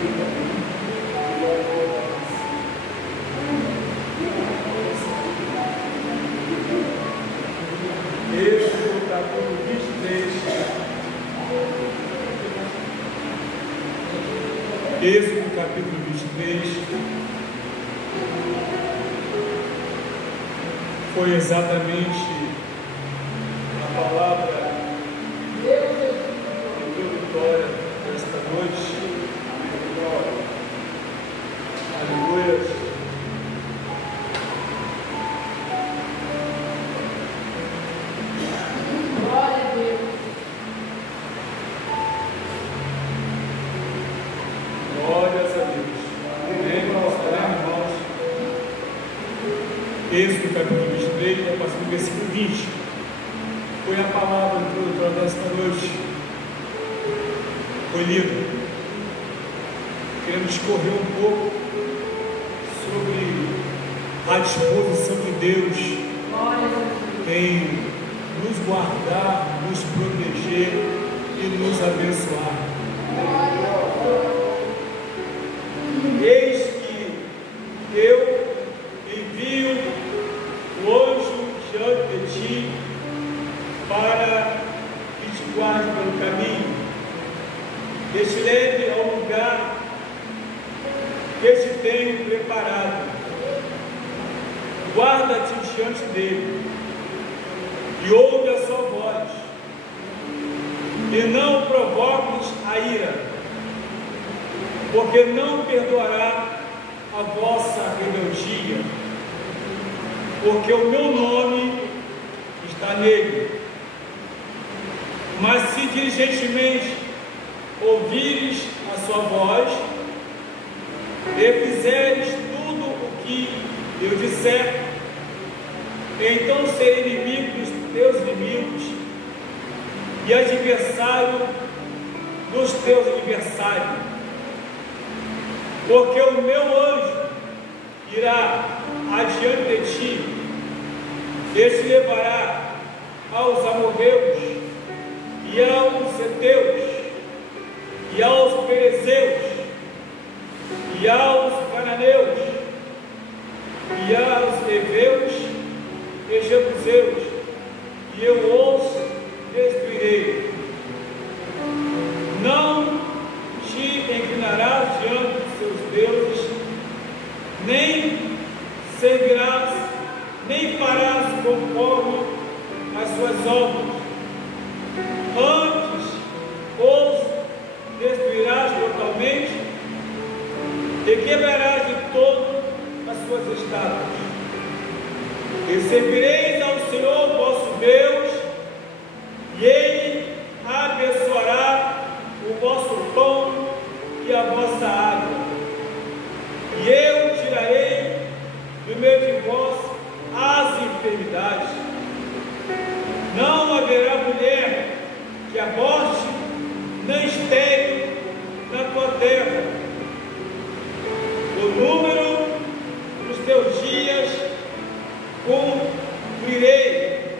Êxodo capítulo 23. Êxodo capítulo 23 foi exatamente a palavra introdutória desta noite. Aleluia. Êxodo capítulo 23, a partir do versículo 20, foi a palavra introdutória desta noite, foi lido. Queremos discorrer um pouco sobre a disposição de Deus em nos guardar, nos proteger e nos abençoar. Eis que eu envio o anjo diante de ti para que te guarde pelo caminho, que te leve ao lugar que te tenho preparado. Guarda-te diante dele e ouve a sua voz, e não provoques a ira, porque não perdoará a vossa rebeldia, porque o meu nome está nele. Mas se diligentemente ouvires a sua voz e fizeres tudo o que eu disser, então serei inimigo dos teus inimigos e adversário dos teus adversários, porque o meu anjo irá adiante de ti e te levará aos amorreus e aos heteus e aos perezeus e aos cananeus e aos heveus e jebuseus, e eu os destruirei. Não te inclinarás diante dos seus deuses, nem servirás, nem farás conforme as suas obras. Antes os destruirás totalmente e quebrarás de todo as suas estátuas. E servireis ao Senhor vosso Deus, e Ele abençoará o vosso pão e a vossa água. E eu tirarei do meio de vós as enfermidades. Não haverá mulher que aborte, nem estéril na tua terra. O número dos teus dias cumprirei.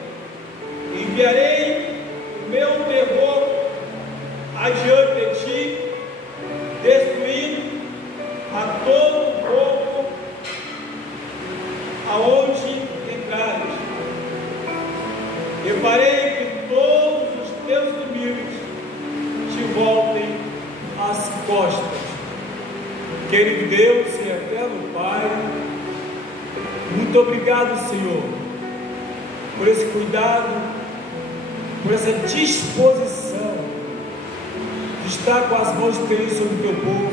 Enviarei o meu terror adiante de ti, destruindo a todo o povo aonde entrares. Eu farei que todos os teus inimigos te voltem as costas. Querido Deus e eterno Pai, muito obrigado, Senhor, por esse cuidado, por essa disposição de estar com as mãos estendidas sobre o teu povo,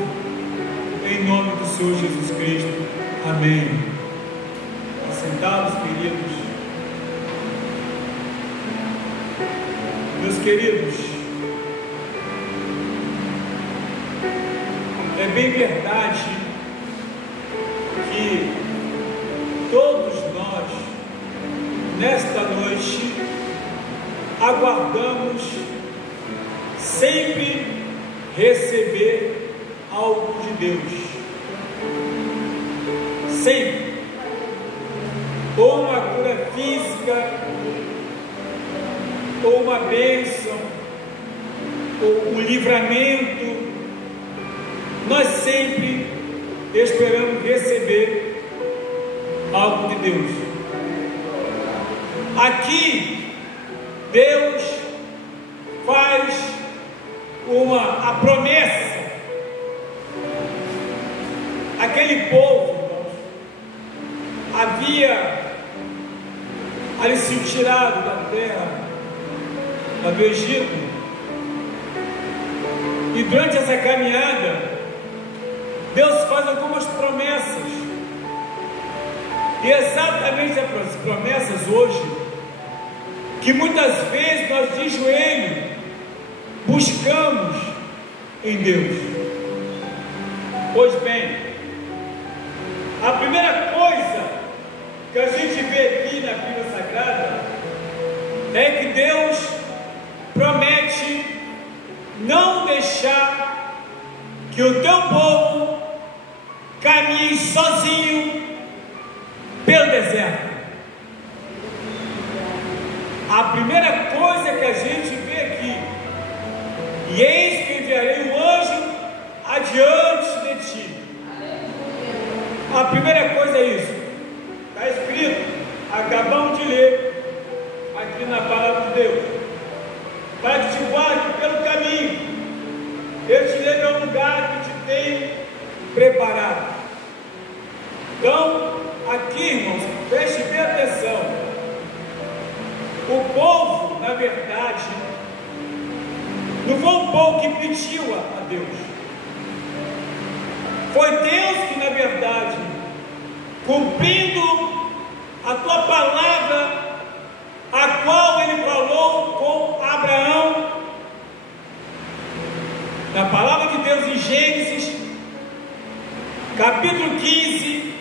em nome do Senhor Jesus Cristo. Amém. Assentados, queridos. Meus queridos, é bem verdade que todos nós, nesta noite, aguardamos sempre receber algo de Deus. Sempre. Ou uma cura física, ou uma bênção, ou um livramento, nós sempre esperamos receber algo de Deus. Aqui, Deus faz a promessa. Aquele povo, irmãos, havia ali sido tirado da terra, do Egito, e durante essa caminhada, Deus faz algumas promessas, e exatamente as promessas hoje, que muitas vezes nós de joelho buscamos em Deus. Pois bem, a primeira coisa que a gente vê aqui na Bíblia Sagrada é que Deus promete não deixar que o teu povo caminhe sozinho pelo deserto. A primeira coisa que a gente vê aqui: e eis que enviarei um anjo adiante de ti. A primeira coisa é isso. Está escrito, acabamos de ler aqui na palavra de Deus, para que te guarde pelo caminho, eu te leve ao lugar que te tenho preparado. Então, aqui, irmãos, preste bem atenção. O povo, na verdade, não foi um povo que pediu a Deus. Foi Deus que, na verdade, cumprindo a tua palavra, a qual Ele falou com Abraão, na palavra de Deus em Gênesis, capítulo 15,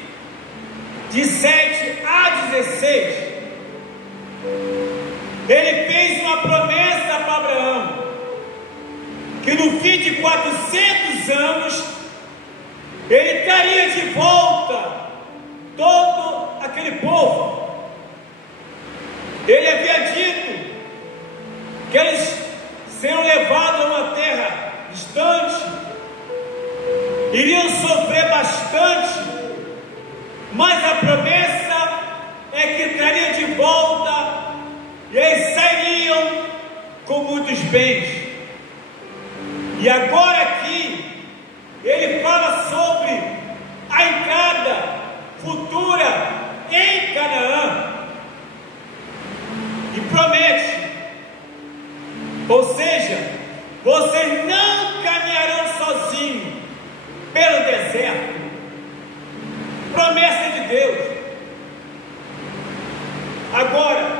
de 7 a 16, Ele fez uma promessa para Abraão, que no fim de 400 anos, Ele traria de volta todo aquele povo. Ele havia dito que eles seriam levados a uma terra distante, iriam sofrer bastante, mas a promessa é que traria de volta e eles sairiam com muitos bens. E agora aqui ele fala sobre a entrada futura em Canaã e promete, ou seja, vocês não caminharão sozinhos pelo deserto. Promessa de Deus. Agora,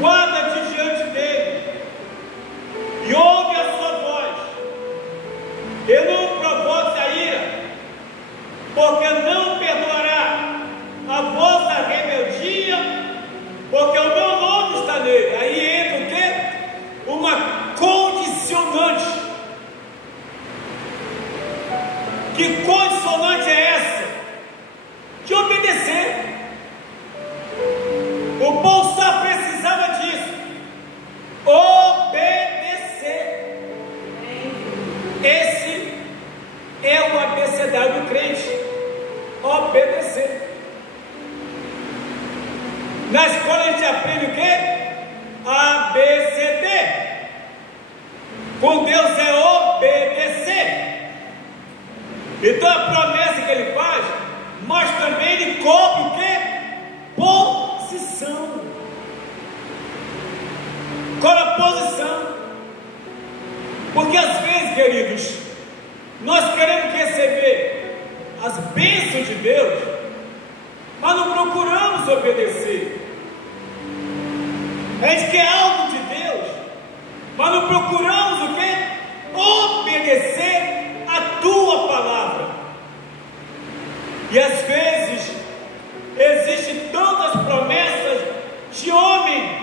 guarda-te diante dele e ouve a sua voz, e não provoque a ira, porque não perdoará a vossa rebeldia, porque o meu nome está nele. Aí entra o quê? Uma condicionante. Que condicionante é essa? De obedecer. O povo só precisava disso: obedecer. Esse é o abecedário do crente: obedecer. Na escola a gente aprende o quê? ABCD. Com Deus é obedecer. Então a promessa que ele faz, mas também ele cobre o quê? Posição. Qual a posição? Porque às vezes, queridos, nós queremos receber as bênçãos de Deus, mas não procuramos obedecer. A gente quer algo de Deus, mas não procuramos o quê? Obedecer a tua palavra. E às vezes existem tantas promessas de homem,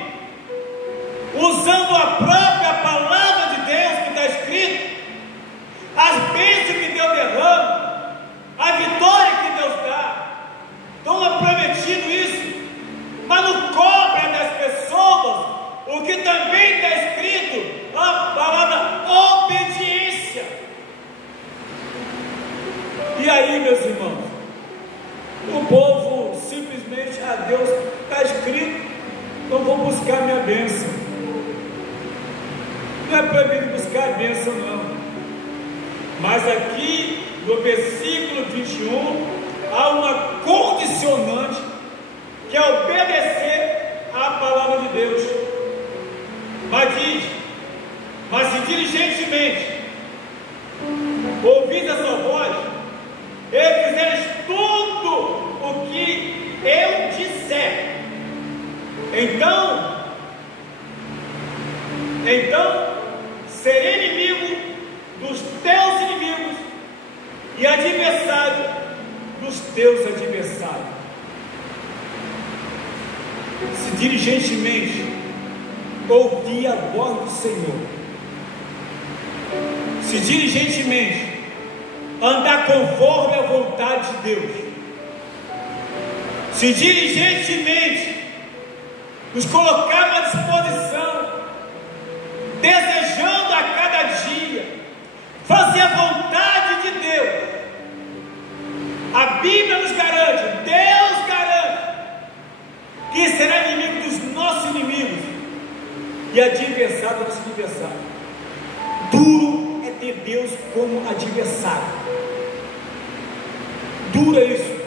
usando a própria palavra de Deus que está escrito, as bênçãos que Deus derrama, a vitória que Deus dá, estão prometido isso, mas não cobra das pessoas o que também está escrito, a palavra obediência. E aí, meus irmãos, o povo simplesmente, Deus, está escrito, não vou buscar minha bênção. Não é proibido buscar a bênção, não. Mas aqui, no versículo 21, há uma condicionante, que é obedecer à palavra de Deus. Mas diz: mas se diligentemente ouvis a sua voz, e fizeres tudo o que eu disser, então serei inimigo dos teus inimigos e adversário dos teus adversários. Se diligentemente ouvir a voz do Senhor, se diligentemente andar conforme a vontade de Deus, se diligentemente nos colocar à disposição, desejando a cada dia fazer a vontade de Deus, a Bíblia nos garante, Deus garante, que será inimigo dos nossos inimigos e adversário dos adversários. Duro é ter Deus como adversário. Duro é isso.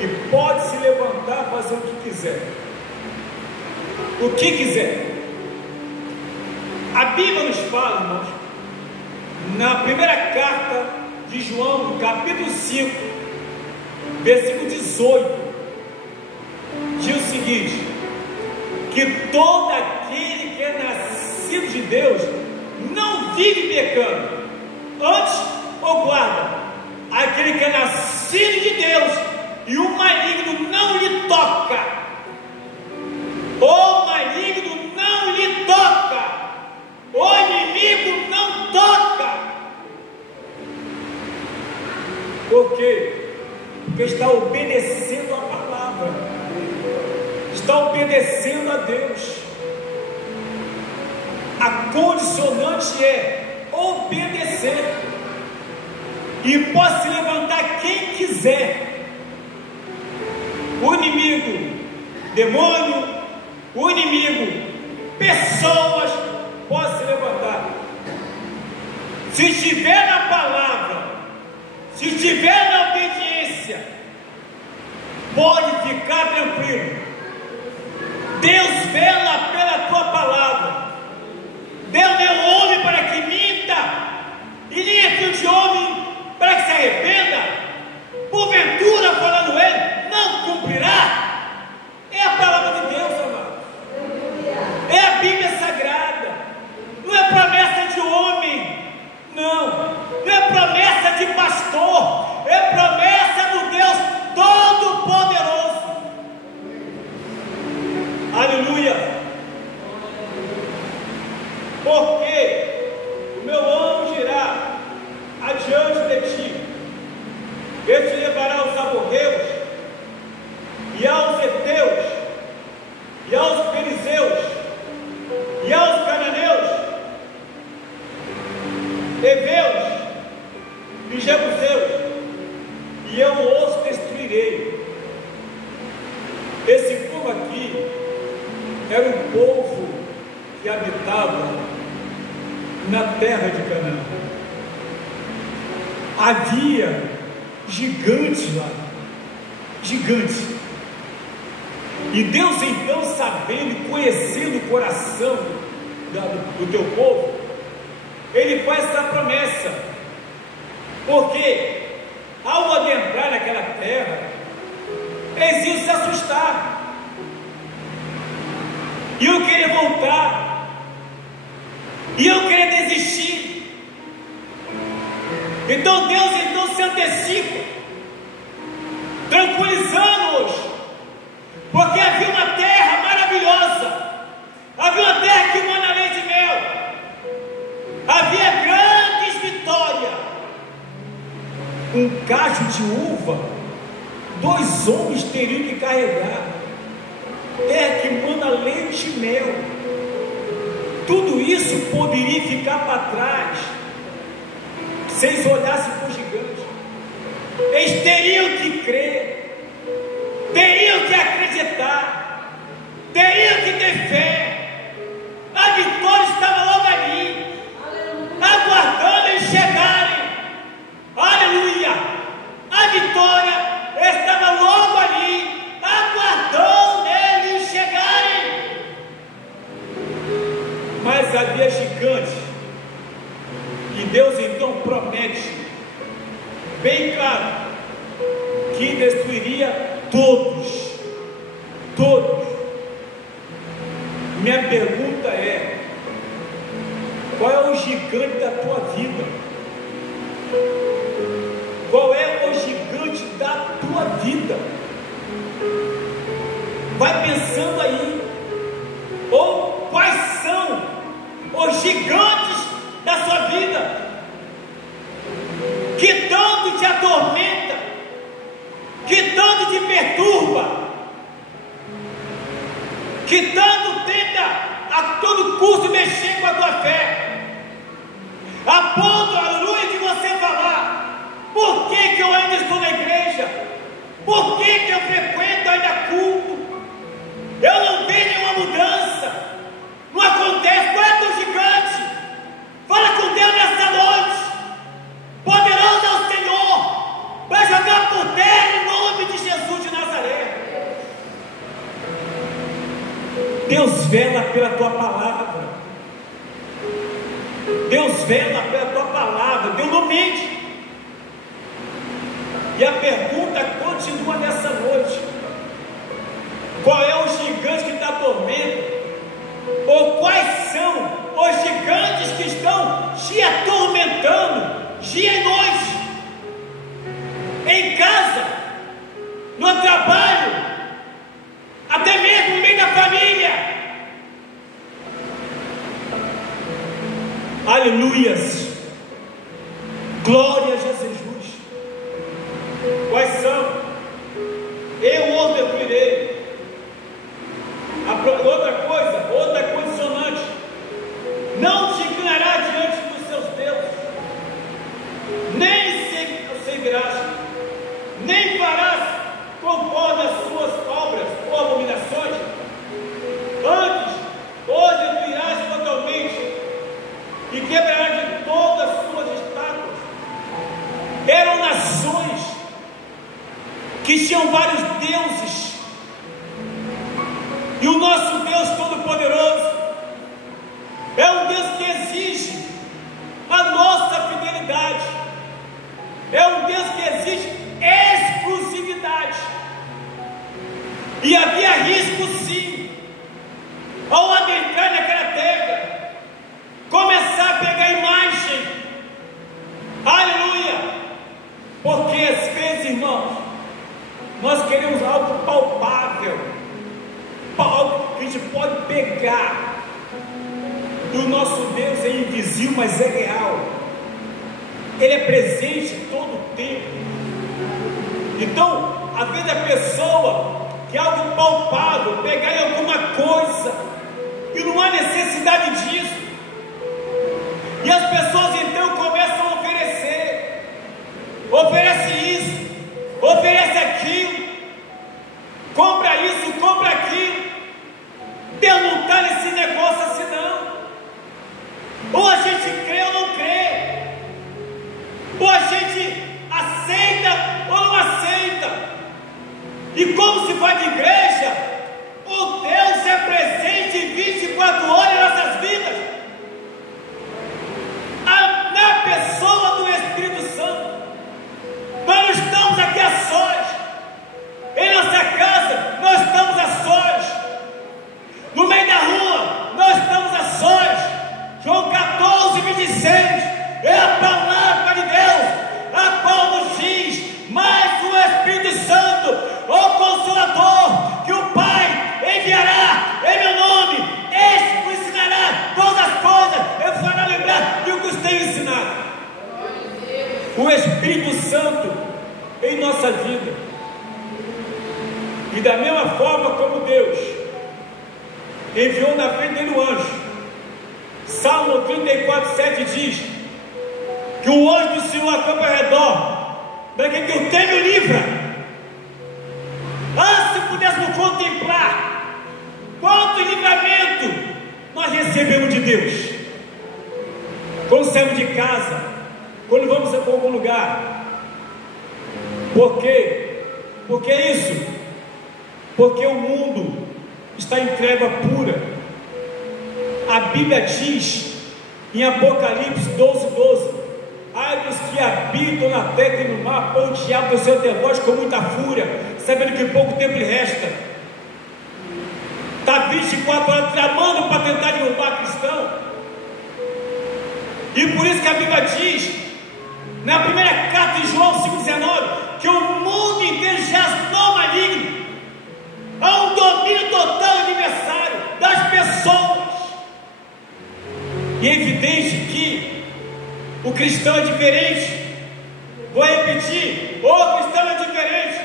E pode se levantar, fazer o que quiser. O que quiser. A Bíblia nos fala, irmãos, na primeira carta de João, no capítulo 5, versículo 18, diz o seguinte: que todo aquele que é nascido de Deus não vive pecando, antes ou guarda aquele que é nascido de Deus, e o maligno não lhe toca. O maligno não lhe toca. O inimigo não toca. Por quê? Porque está obedecendo a palavra, está obedecendo a Deus. A condicionante é obedecer. E pode se levantar quem quiser. O inimigo, demônio, o inimigo, pessoas, pode se levantar. Se estiver na palavra, se estiver na obediência, pode ficar tranquilo. Deus vela pela tua palavra. Deus não é homem para que minta, e nem é filho de homem para que se arrependa. Porventura, falando ele, não cumprirá. É a palavra de Deus, amado. É a Bíblia Sagrada. Não é promessa de homem, não é promessa de pastor, é promessa do Deus Todo-Poderoso. Aleluia. Porque o meu anjo irá adiante de ti, ele te levará aos amorreus, e aos heteus, e aos perizeus, e aos cananeus, heveus e jebuseus, e eu os destruirei. Esse povo aqui era um povo que habitava na terra de Canaã. Havia gigantes lá, gigantes. E Deus, então, sabendo e conhecendo o coração do teu povo, Ele faz essa promessa. Porque ao adentrar naquela terra, eles iam se assustar, iam querer voltar, iam querer desistir. Então Deus se antecipa, tranquilizando-os, porque havia uma terra maravilhosa, havia uma terra que mana leite e mel, havia grandes vitórias. Um cacho de uva, 2 homens teriam que carregar. Terra que mana leite e mel. Tudo isso poderia ficar para trás se eles olhassem para o gigante. Eles teriam que crer, teriam que acreditar, teriam que ter fé. A vitória estava logo ali, aguardando eles chegarem. Aleluia! A vitória estava logo ali, aguardando eles chegarem. Mas havia gigante, e Deus então promete, bem claro, que destruiria todos. Minha pergunta é: qual é o gigante da tua vida? Qual é o gigante da tua vida? Vai pensando aí. Ou quais são os gigantes da sua vida que tanto te atormenta, que tanto te perturba, que tanto tenta a todo custo mexer com a tua fé, a ponto, aleluia, de você falar: por que eu ainda estou na igreja? Por que eu frequento ainda culto? Eu não vejo nenhuma mudança, não acontece. Qual é teu gigante? Fala com Deus nessa noite. Poderoso é o Senhor para jogar por terra em nome de Jesus de Nazaré. Deus vela pela tua palavra. Deus vela pela tua palavra. Deus não mente. E a pergunta continua nessa noite: qual é o gigante que está atormentando? Ou quais são os gigantes que estão te atormentando dia e noite? Em casa, no trabalho, até mesmo no meio da família. Aleluias, glória a Jesus. Quais são? Eu os destruirei. Outra condicionante: não te inclinará diante dos seus deuses, nem servirás, nem farás conforme as suas obras ou abominações. Antes, os destruirás totalmente e quebrarás de todas as suas estátuas. Eram nações que tinham vários deuses, e o nosso Deus Todo-Poderoso é um Deus que exige a nossa fidelidade, é um Deus que exige exclusividade. E havia risco sim, ao adentrar naquela terra, começar a pegar imagem, aleluia, porque às vezes, irmãos, nós queremos algo palpável, algo que a gente pode pegar. E o nosso Deus é invisível, mas é real. Ele é presente todo o tempo. Então, às vezes a pessoa quer algo palpável, pegar em alguma coisa, e não há necessidade disso. E as pessoas então começam a oferecer. Oferece isso, oferece aquilo, compra isso, compra aquilo. Deus não está nesse negócio assim não. Ou a gente crê ou não crê, ou a gente aceita ou não aceita. E como se faz de igreja, o Deus é presente 24 horas em nossas vidas, na pessoa do Espírito Santo. Nós não estamos aqui a sós, em nossa casa nós estamos a sós, no meio da rua nós estamos a sós. João 14:26 é a palavra de Deus, a qual nos diz: mas o Espírito Santo, o Consolador, que o Pai enviará em meu nome, este nos ensinará todas as coisas, eu fará lembrar do que os tenho ensinado. O Espírito Santo em nossa vida. E da mesma forma como Deus enviou na frente dele o anjo, Salmo 34:7 diz que o anjo do Senhor acampa ao redor daquele que o tem o livra. Se pudéssemos contemplar quanto livramento nós recebemos de Deus, quando saímos de casa, quando vamos para algum lugar. Por quê? Porque é isso, porque o mundo está em treva pura. A Bíblia diz em Apocalipse 12:12: ai dos que habitam na terra e no mar, põe o diabo do seu terror com muita fúria, sabendo que pouco tempo lhe resta. Está 24 horas tramando para tentar derrubar cristão. E por isso que a Bíblia diz, na primeira carta de João 5,19, que o mundo inteiro jaz no maligno. Há um domínio total aniversário das pessoas. E é evidente que o cristão é diferente. Vou repetir: o cristão é diferente.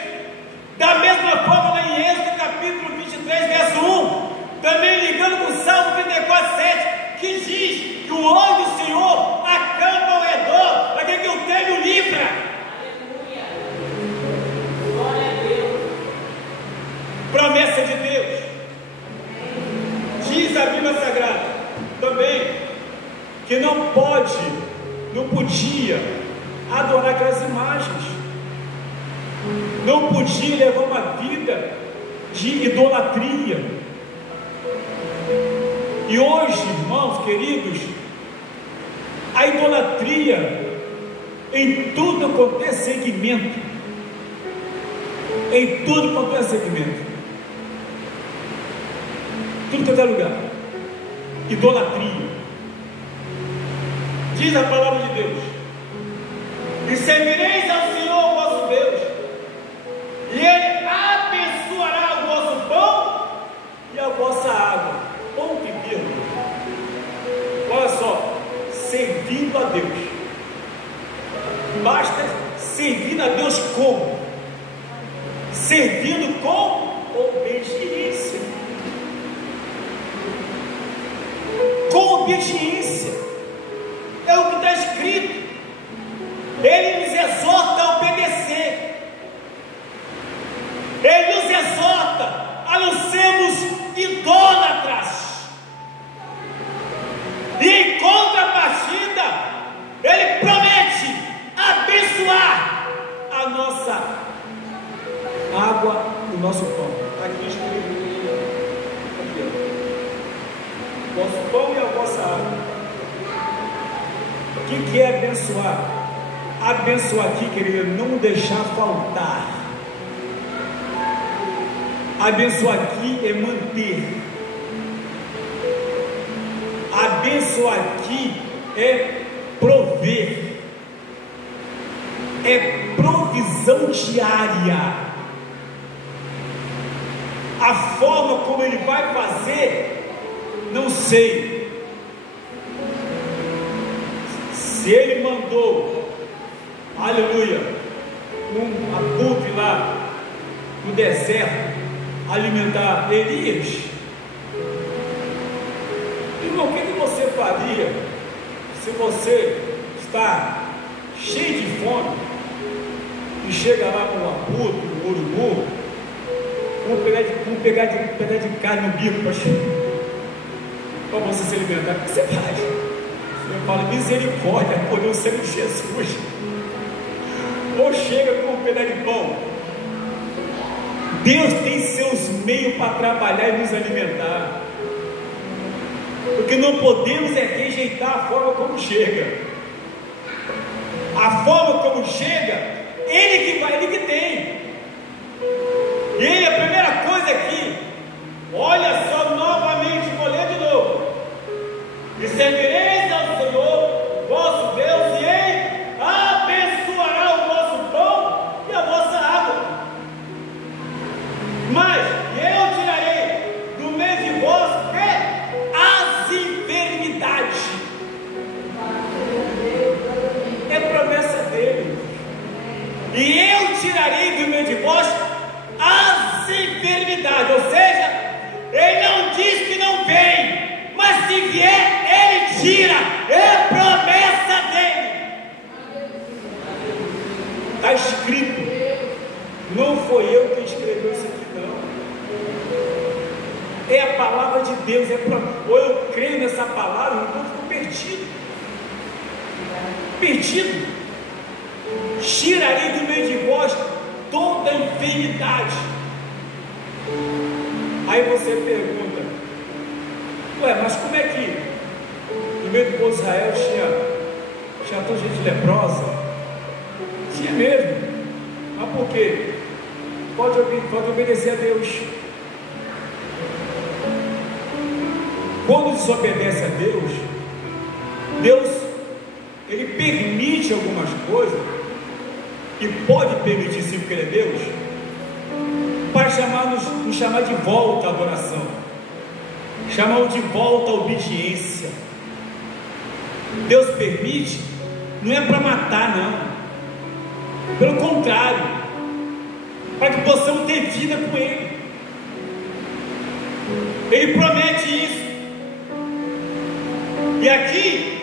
Da mesma forma, lá em Êxodo capítulo 23, verso 1, também ligando com o Salmo 34:7, que diz que o olho do Senhor acampa ao redor daquele que o tem o livra. Aleluia. Glória a Deus. Promessa de Deus. Diz a Bíblia Sagrada também que não podia adorar aquelas imagens, não podia levar uma vida de idolatria. E hoje, irmãos queridos, a idolatria em tudo quanto é segmento, em tudo quanto é segmento, tudo quanto é lugar, idolatria. Diz a palavra de Deus: e servireis ao Senhor vosso Deus, e Ele abençoará o vosso pão e a vossa água. Ponto e vírgula. Olha só, servindo a Deus. Basta servir a Deus como? Servindo com obediência. Com obediência. É o que está escrito. Ele nos exorta a obedecer. Ele nos exorta a não sermos idólatras. E em contrapartida, Ele promete abençoar a nossa água e o nosso pão. Aqui escreve: vosso pão e a vossa água. O que é abençoar? Abençoar aqui, querido, não deixar faltar. Abençoar aqui é manter. Abençoar aqui é prover. É provisão diária. A forma como Ele vai fazer, não sei. Se Ele mandou, aleluia, um abutre lá no deserto alimentar Elias, irmão, o que você faria se você está cheio de fome e chega lá com um abutre, um urubu, um pedaço de carne no bico para você se alimentar? O que você faz? Eu falo: misericórdia por eu ser Jesus. Ou chega com um pedaço de pão. Deus tem seus meios para trabalhar e nos alimentar. O que não podemos é rejeitar a forma como chega. A forma como chega, Ele que vai, Ele que tem. E aí a primeira coisa aqui, olha só novamente, vou ler de novo: e servireis ao Senhor vosso Deus, e Ele abençoará o vosso pão e a vossa água. Mas eu tirarei do meio de vós as enfermidades. É promessa dele. E eu tirarei do meio de vós as enfermidades. Ou seja, Ele não diz que não vem, mas se vier, Ele tira. É promessa dele. Está está escrito. Não foi eu quem escreveu isso aqui, não. É a palavra de Deus. Ou eu creio nessa palavra, então eu fico perdido. Perdido. Tirarei do meio de vós toda enfermidade. Aí você pergunta: ué, mas como é que no meio do povo de Israel tinha tanta gente leprosa? Tinha mesmo. Mas por quê? Pode obedecer a Deus. Quando desobedece a Deus, Ele permite algumas coisas, e pode permitir sim, porque Ele é Deus, para nos chamar de volta à adoração, chamar de volta à obediência. Deus permite, não é para matar, não, pelo contrário, para que possamos ter vida com Ele. Ele promete isso, e aqui,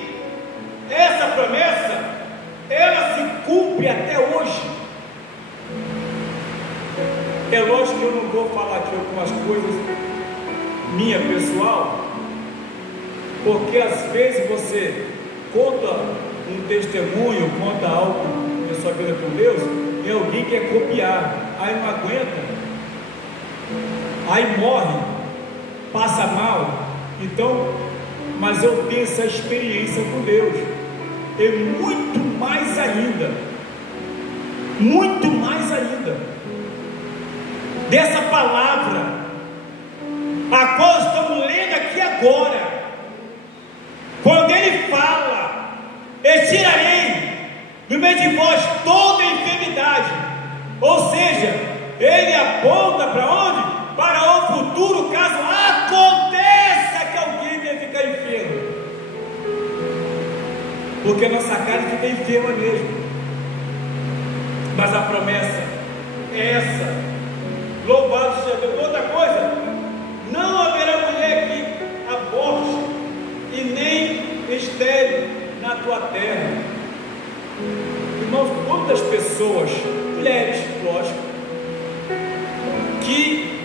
essa promessa, ela se cumpre até hoje. É lógico que eu não vou falar aqui algumas coisas minha pessoal, porque às vezes você conta um testemunho, conta algo da sua vida com Deus, e alguém quer copiar, aí não aguenta, aí morre, passa mal. Então, mas eu tenho essa experiência com Deus, e muito mais ainda, dessa palavra, a qual estamos lendo aqui agora, quando Ele fala: eu tirarei do meio de vós toda enfermidade, ou seja, Ele aponta para onde? Para o futuro, caso aconteça que alguém venha ficar enfermo, porque a nossa carne fica enferma mesmo, mas a promessa é essa. Louvado seja Deus. Outra coisa, não haverá mulher que aborte e nem estéril na tua terra. Irmãos, quantas pessoas, mulheres, lógico, que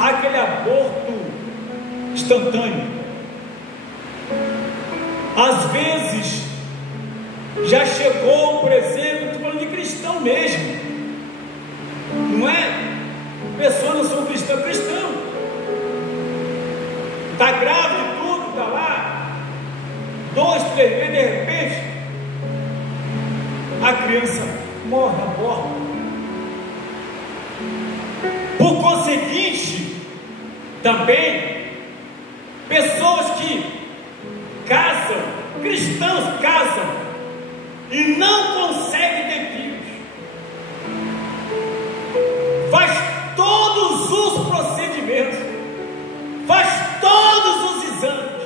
há aquele aborto instantâneo, às vezes já chegou, por exemplo, estou falando de cristão mesmo, não é? Pessoas não são cristão, está grávida e tudo, está lá 2, 3 meses, de repente a criança morre, aborta. Por conseguinte, também pessoas que casam, cristãos casam e não conseguem ter filhos, faz todos os procedimentos, faz todos os exames,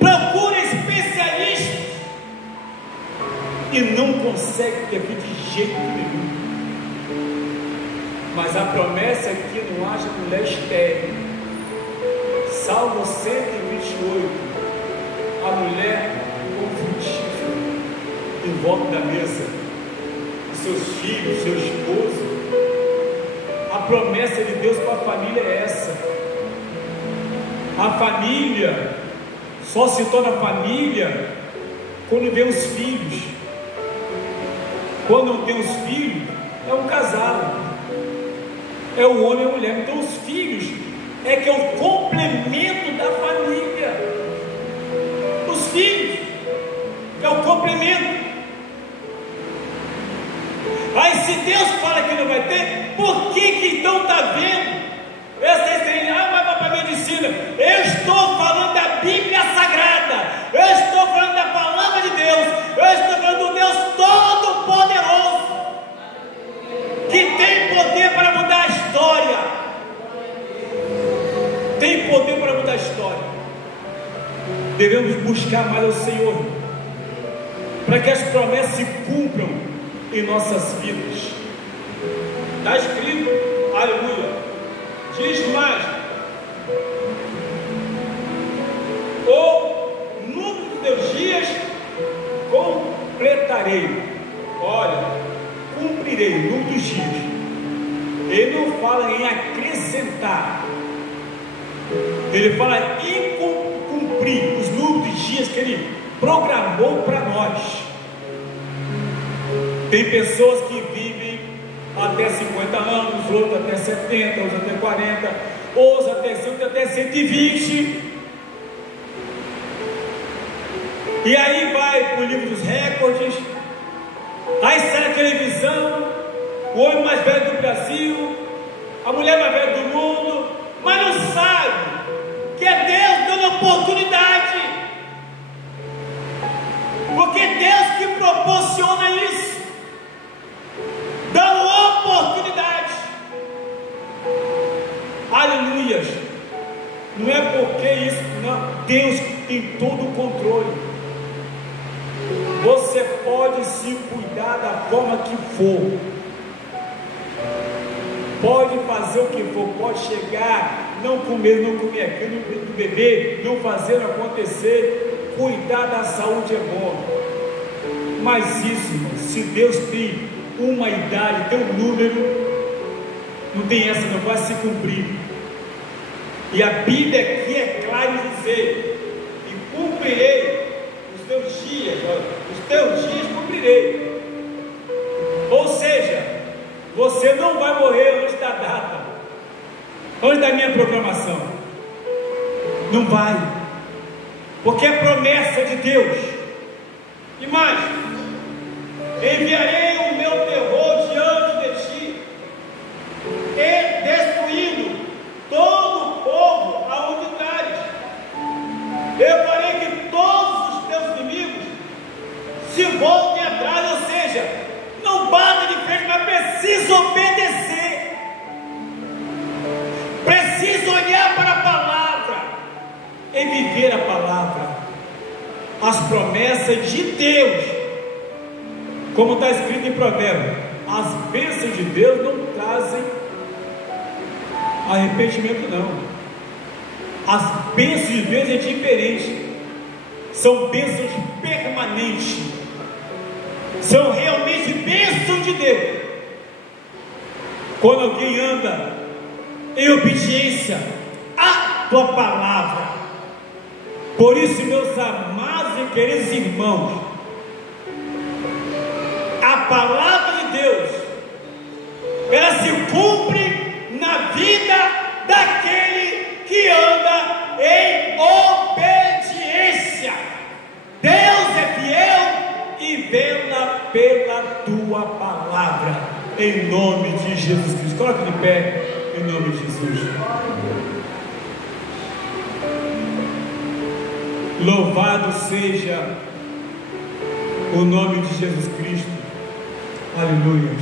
procura especialistas e não consegue ter filho de jeito nenhum. Mas a promessa é que não haja mulher estéril. Salmo 128, a mulher com frutífero em volta da mesa, seus filhos, seu esposo. A promessa de Deus para a família é essa. A família só se torna família quando vê os filhos. Quando não tem os filhos, é um casal, é o homem e a mulher. Então os filhos é que é o complemento da família. Os filhos é o complemento. Aí se Deus fala que não vai ter, por que então está vendo essa estrelinha? Vai para a medicina. Eu estou falando da Bíblia Sagrada, eu estou falando da palavra de Deus, eu estou falando do Deus Todo-Poderoso, que tem poder para mudar a história, tem poder para mudar a história. Devemos buscar mais ao Senhor, para que as promessas se cumpram em nossas vidas. Está escrito, aleluia, diz mais: o número dos teus dias completarei. Ó, olha, cumprirei o número dos dias. Ele não fala em acrescentar, ele fala em cumprir os números de dias que ele programou para nós. Tem pessoas que vivem até 50 anos, outros até 70, outros até 40, outros até 100, até 120. E aí vai para o livro dos recordes, aí sai na televisão, o homem mais velho do Brasil, a mulher mais velha do mundo, mas não sabe que é Deus dando oportunidade, porque Deus que proporciona isso, dá oportunidade. Aleluias. Não é porque isso, não, Deus tem todo o controle. Você pode se cuidar da forma que for, pode fazer o que for, pode chegar, não comer aquilo, não beber, não fazer acontecer, cuidar da saúde é bom. Mas isso, irmão, se Deus tem uma idade, tem um número, não tem essa, não vai se cumprir. E a Bíblia aqui é clara em dizer: e cumprirei os teus dias, os teus dias cumprirei. Ou seja, você não vai morrer antes da data, antes da minha programação, não vai, porque é promessa de Deus. E mais, enviarei o meu terror diante de ti, e destruindo todo o povo aonde estares. Eu farei que todos os teus inimigos se voltem atrás, ou seja, não bata de frente, mas precisa obedecer, precisa olhar para a palavra e viver a palavra, as promessas de Deus, como está escrito em Provérbios. As bênçãos de Deus não trazem arrependimento, não. As bênçãos de Deus é diferente, são bênçãos permanentes, são realmente bênçãos de Deus. Quando alguém anda em obediência à tua palavra. Por isso, meus amados e queridos irmãos, a palavra de Deus, ela se cumpre na vida daquele que anda em obediência. Deus é fiel e vela pela tua palavra, em nome de Jesus Cristo. Coloque de pé, em nome de Jesus. Louvado seja o nome de Jesus Cristo. Aleluia.